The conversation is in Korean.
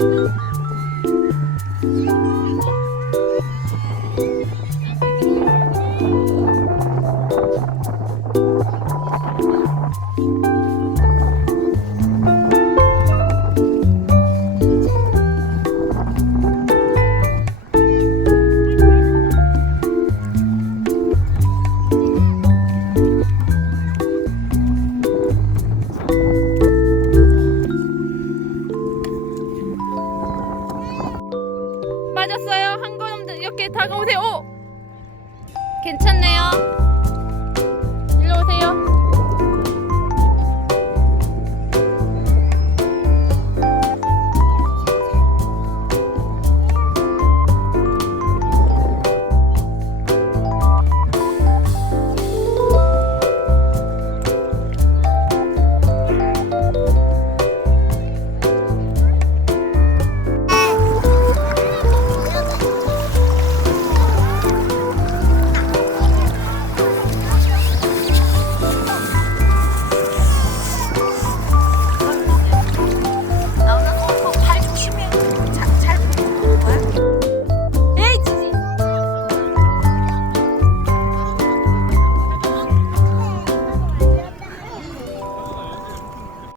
Thank you. 맞았어요. 한 걸음 이렇게 다가오세요. 오! 괜찮네요.